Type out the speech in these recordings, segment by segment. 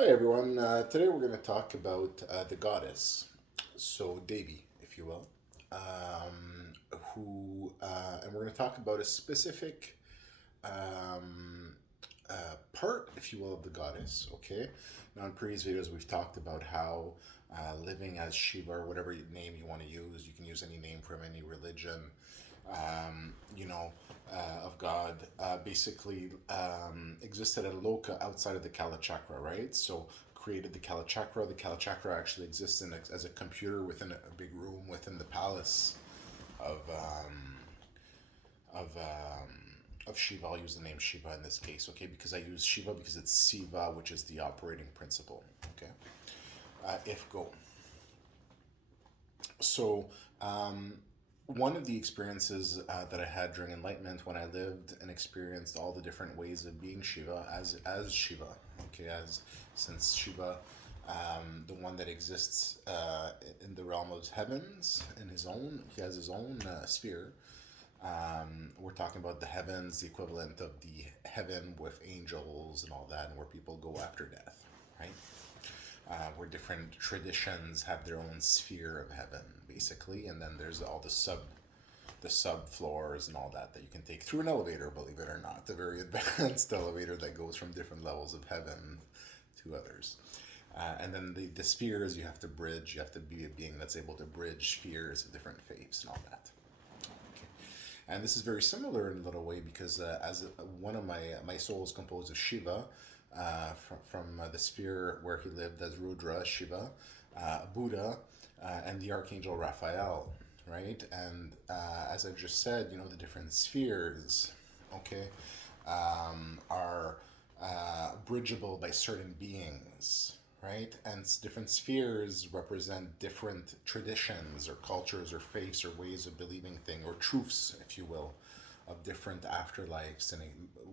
Hi everyone. Today we're going to talk about the goddess, so Devi, if you will, and we're going to talk about a specific um, part, if you will, of the goddess. Okay. Now, in previous videos, we've talked about how living as Shiva, or whatever name you want to use, you can use any name from any religion, um, you know, of God, basically existed at a loka outside of the Kala Chakra, right? So created the Kala Chakra. The Kala Chakra actually exists as a computer within a big room within the palace of um, of um, of Shiva. I'll use the name Shiva in this case, okay? Because I use Shiva because it's Siva, which is the operating principle, okay? If go. So, um, one of the experiences that I had during enlightenment when I lived and experienced all the different ways of being Shiva as Shiva, okay, as since Shiva, the one that exists in the realm of heavens, in his own, he has his own sphere. We're talking about the heavens, the equivalent of the heaven with angels and all that, and where people go after death, right? Where different traditions have their own sphere of heaven, basically, and then there's all the sub floors and all that that you can take through an elevator, believe it or not, a very advanced elevator that goes from different levels of heaven to others. And then the spheres you have to bridge. You have to be a being that's able to bridge spheres of different faiths and all that. Okay. And this is very similar in a little way because one of my soul is composed of Shiva, from the sphere where he lived as Rudra, Shiva, Buddha, and the Archangel Raphael, right? And as I just said, the different spheres, okay, are bridgeable by certain beings, right? And different spheres represent different traditions or cultures or faiths or ways of believing things or truths, if you will, of different afterlives and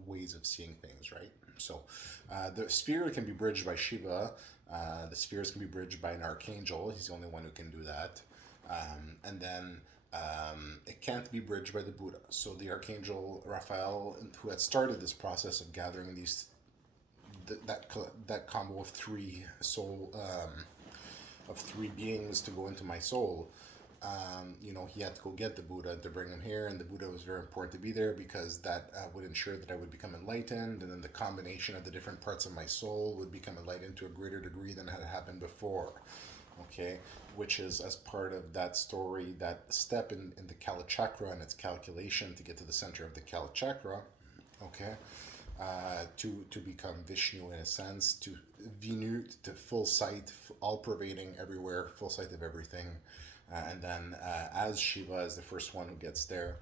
ways of seeing things, right? So the sphere can be bridged by Shiva. The spheres can be bridged by an archangel. He's the only one who can do that. And then it can't be bridged by the Buddha. So the archangel Raphael, who had started this process of gathering that combo of three beings to go into my soul. He had to go get the Buddha to bring him here, and the Buddha was very important to be there because that would ensure that I would become enlightened, and then the combination of the different parts of my soul would become enlightened to a greater degree than had happened before. Okay, which is as part of that story, that step in the Kala Chakra and its calculation to get to the center of the Kala Chakra. Okay, to become Vishnu in a sense, to Vinu, to full sight, all pervading everywhere, full sight of everything. And then as Shiva is the first one who gets there,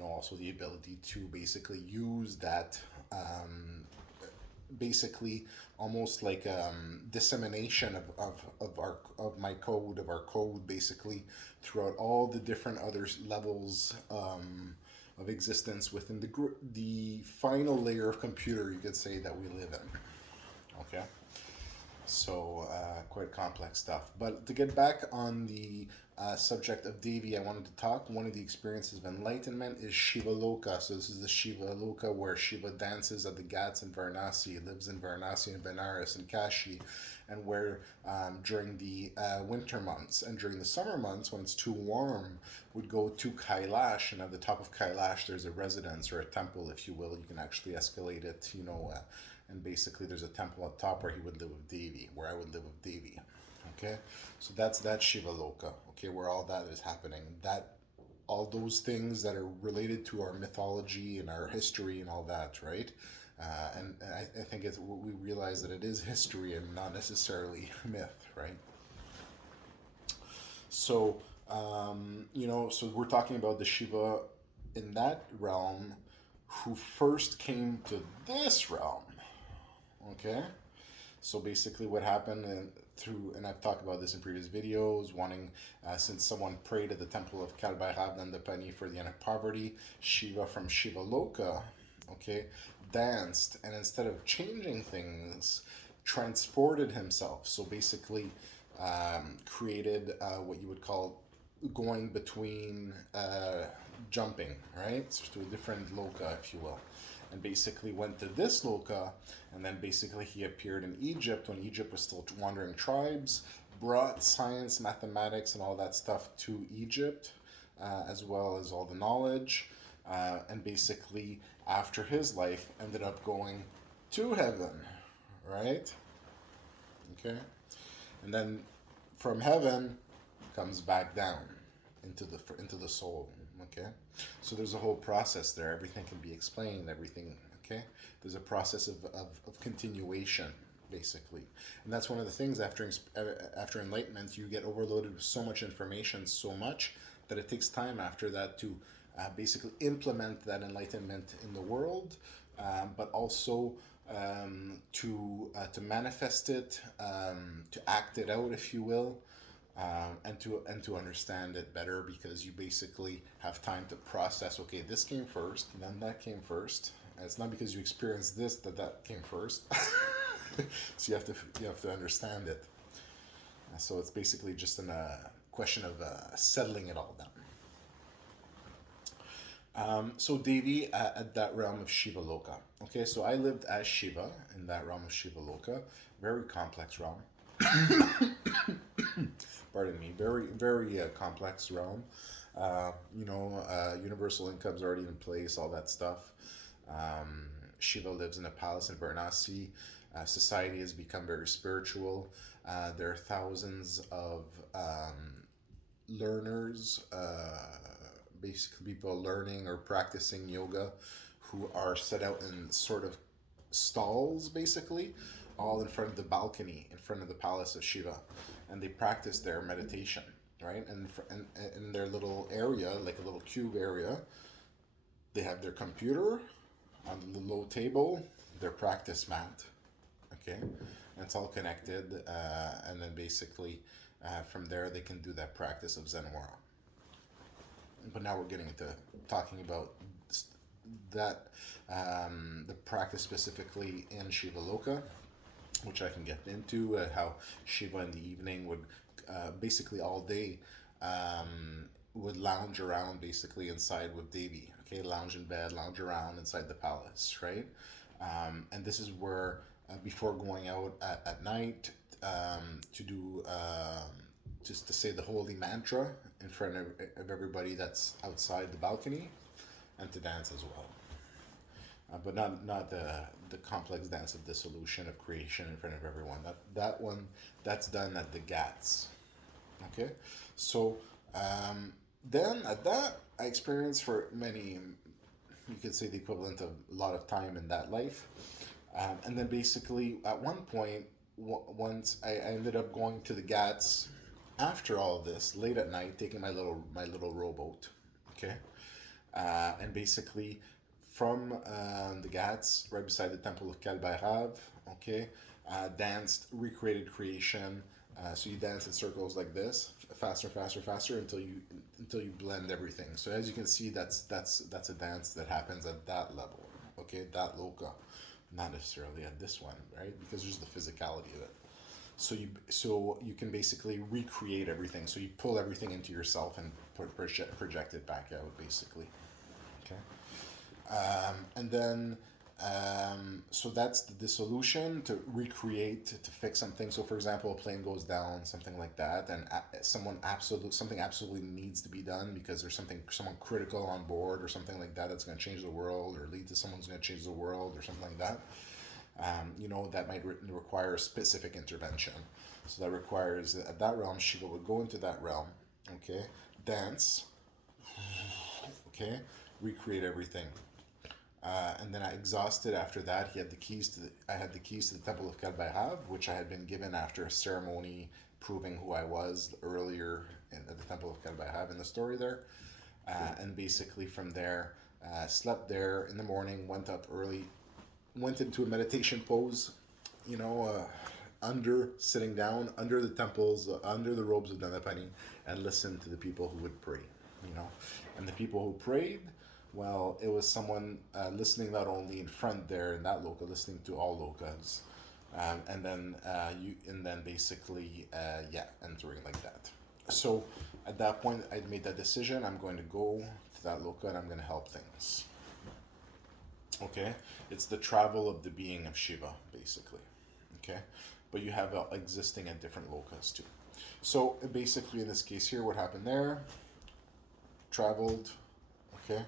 also the ability to basically use that, basically almost like dissemination of my code, of our code, basically throughout all the different other levels of existence within the final layer of computer, you could say, that we live in. Okay. So quite complex stuff. But to get back on the subject of Devi, I wanted to talk. One of the experiences of enlightenment is Shiva Loka. So this is the Shiva Loka where Shiva dances at the Ghats in Varanasi, lives in Varanasi and Benares and Kashi, and where during the winter months and during the summer months when it's too warm, would go to Kailash, and at the top of Kailash there's a residence or a temple, if you will. You can actually escalate it, and basically there's a temple on top where he would live with Devi, where I would live with Devi. Okay, so that's that Shiva Loka. Okay, where all that is happening. That all those things that are related to our mythology and our history and all that, right? And I think we realize that it is history and not necessarily myth, right? So, so we're talking about the Shiva in that realm who first came to this realm. Okay, so basically, what happened and I've talked about this in previous videos, wanting, since someone prayed at the temple of Kalbhairav Dandapani for the end of poverty, Shiva from Shiva Loka, okay, danced, and instead of changing things, transported himself. So basically, created what you would call going between jumping, right? So to a different loka, if you will. and basically went to this loka, and then basically he appeared in Egypt when Egypt was still wandering tribes, brought science, mathematics, and all that stuff to Egypt, as well as all the knowledge, and basically after his life ended up going to heaven, right? Okay, and then from heaven comes back down into the soul. Okay, so there's a whole process there. Everything can be explained. Everything. Okay, there's a process of continuation basically, and that's one of the things after enlightenment you get overloaded with so much information, so much that it takes time after that to basically implement that enlightenment in the world, but also to manifest it, to act it out, if you will, and to understand it better, because you basically have time to process. Okay, this came first, and then that came first. And it's not because you experienced this that that came first. So you have to understand it. So it's basically just a question of settling it all down. So Devi at that realm of Shiva Loka. Okay, so I lived as Shiva in that realm of Shiva Loka, very complex realm. Pardon me, very complex realm. Universal income's already in place, all that stuff. Shiva lives in a palace in Varanasi. Society has become very spiritual. There are thousands of learners, basically people learning or practicing yoga, who are set out in sort of stalls, basically, all in front of the balcony, in front of the palace of Shiva, and they practice their meditation, right? And in their little area, like a little cube area, they have their computer on the low table, their practice mat, okay, and it's all connected, and then basically from there they can do that practice of Zen Wara. But now we're getting into talking about that, the practice specifically in Shiva Loka, which I can get into, how Shiva in the evening would basically all day would lounge around basically inside with Devi. Okay, lounge in bed, lounge around inside the palace, right? And this is where, before going out at night, to do just to say the holy mantra in front of everybody that's outside the balcony, and to dance as well. But not the complex dance of dissolution of creation in front of everyone. That one, that's done at the Ghats. Okay, so then at that I experienced for many, you could say the equivalent of a lot of time in that life, and then basically at one point, once I ended up going to the Ghats after all of this late at night, taking my little rowboat, okay, and basically from the Ghats, right beside the temple of Kalbairav, okay, danced, recreated creation. So you dance in circles like this, faster, faster, faster, until you blend everything. So as you can see, that's a dance that happens at that level, okay, that loka, not necessarily at this one, right? Because there's the physicality of it. So you can basically recreate everything. So you pull everything into yourself and project it back out, basically. Okay. And then, so that's the dissolution, to recreate, to fix something. So, for example, a plane goes down, something like that, and something absolutely needs to be done because there's someone critical on board or something like that that's going to change the world or lead to someone's going to change the world or something like that. That might require a specific intervention. So that requires, at that realm, Shiva would go into that realm, okay, dance, okay, recreate everything. And then I exhausted after that. I had the keys to the temple of Kalbairav, which I had been given after a ceremony proving who I was earlier at the temple of Kalbairav in the story there. And basically from there, slept there in the morning, went up early, went into a meditation pose, sitting down under the temples, under the robes of Danapani, and listened to the people who would pray, and the people who prayed, well, it was someone listening not only in front there in that loka, listening to all lokas, and then basically entering like that. So at that point, I'd made that decision. I'm going to go to that loka and I'm going to help things. Okay, it's the travel of the being of Shiva, basically. Okay, but you have existing at different locus too. So basically, in this case here, what happened there? Traveled, okay,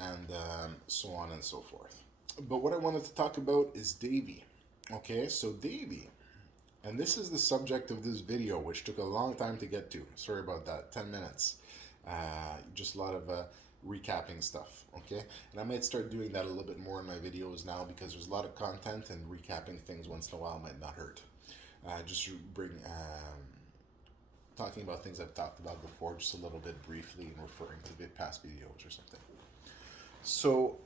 and so on and so forth. But what I wanted to talk about is Devi. Okay, so Devi, and this is the subject of this video, which took a long time to get to. Sorry about that. 10 minutes. Just a lot of recapping stuff. Okay, and I might start doing that a little bit more in my videos now because there's a lot of content and recapping things once in a while might not hurt. Just bring talking about things I've talked about before, just a little bit briefly and referring to the past videos or something. So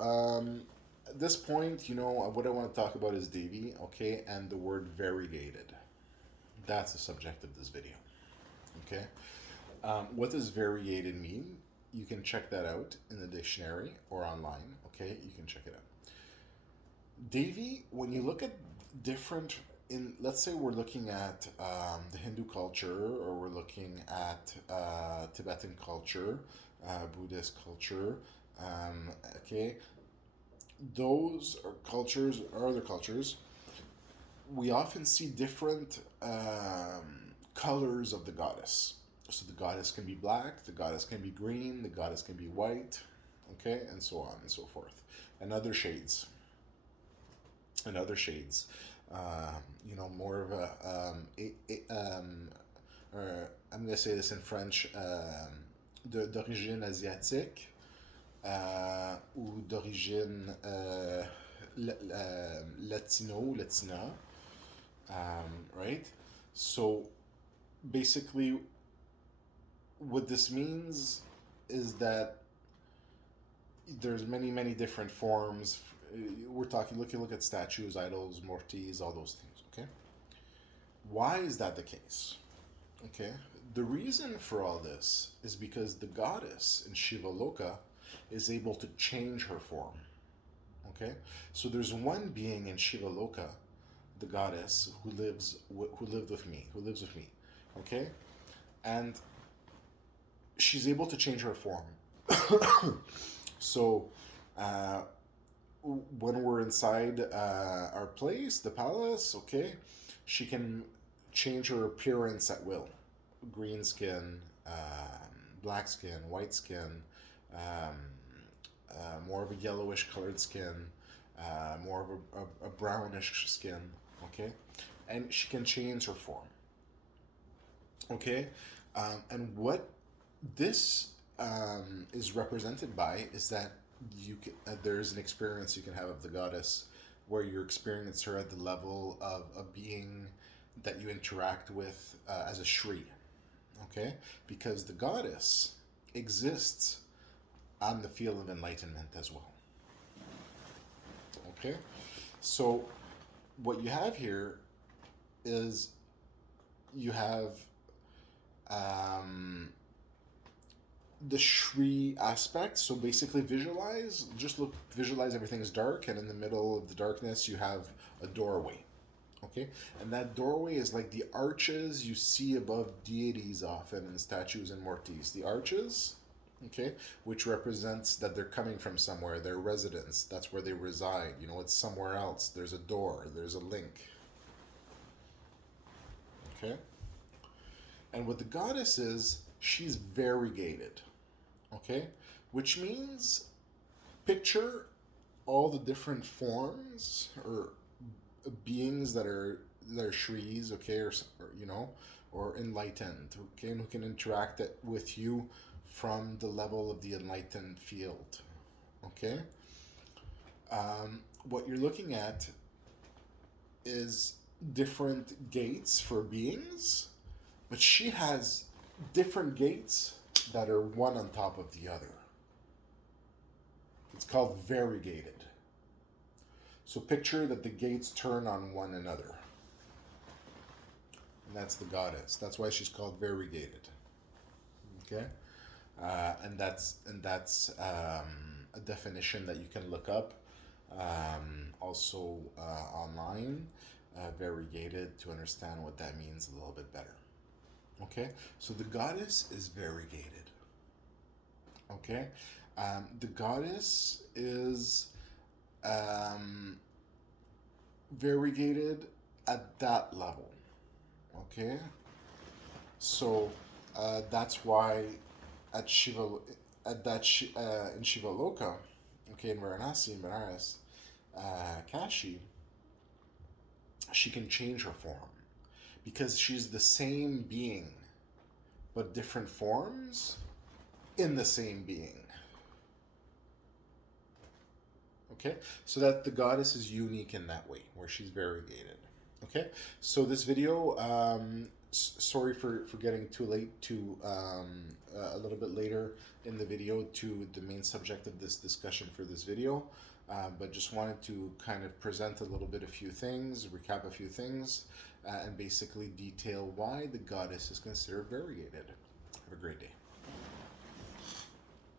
at this point, what I want to talk about is Devi, okay, and the word variegated. That's the subject of this video, okay. What does variegated mean? You can check that out in the dictionary or online, okay. You can check it out. Devi, when you look at different in, let's say we're looking at the Hindu culture, or we're looking at Tibetan culture, Buddhist culture, okay, those are cultures or other cultures, we often see different colors of the goddess. So the goddess can be black, the goddess can be green, the goddess can be white, okay, and so on and so forth, and other shades, and other shades. More of I'm gonna say this in French, d'origine asiatique, ou d'origine latino, latina, right? So basically, what this means is that there's many different forms. We're talking, look at statues, idols, mortis, all those things, okay? Why is that the case? Okay, the reason for all this is because the goddess in Shiva Loka is able to change her form. Okay, so there's one being in Shiva Loka, the goddess, who lives with me. Okay, and she's able to change her form. So, uh, when we're inside our place, the palace, okay, she can change her appearance at will. Green skin, black skin, white skin, um, more of a yellowish colored skin, more of a brownish skin, okay? And she can change her form, okay? And what this is represented by is that there's an experience you can have of the goddess where you experience her at the level of a being that you interact with as a Shri, okay? Because the goddess exists on the field of enlightenment as well, okay? So what you have here is you have um, the Shri aspect. So basically, visualize everything is dark, and in the middle of the darkness, you have a doorway. Okay, and that doorway is like the arches you see above deities often in statues and mortis. The arches, okay, which represents that they're coming from somewhere, their residence. That's where they reside. It's somewhere else. There's a door. There's a link. Okay, and what the goddess is, she's variegated. Okay, which means picture all the different forms or beings that are Shris, okay, or enlightened, okay, and who can interact with you from the level of the enlightened field, okay. What you're looking at is different gates for beings, but she has different gates that are one on top of the other. It's called variegated. So picture that the gates turn on one another. And that's the goddess. That's why she's called variegated. Okay? And that's a definition that you can look up also online, variegated, to understand what that means a little bit better. Okay? So the goddess is variegated. Okay? The goddess is um, variegated at that level. Okay, so that's why at Shiva, in Shiva Loka, okay, in Varanasi, in Benares, Kashi, she can change her form because she's the same being, but different forms in the same being. Okay, so that the goddess is unique in that way, where she's variegated. Okay, so this video, sorry for getting too late to a little bit later in the video to the main subject of this discussion for this video, but just wanted to kind of present a little bit, a few things, recap a few things, and basically detail why the goddess is considered variegated. Have a great day.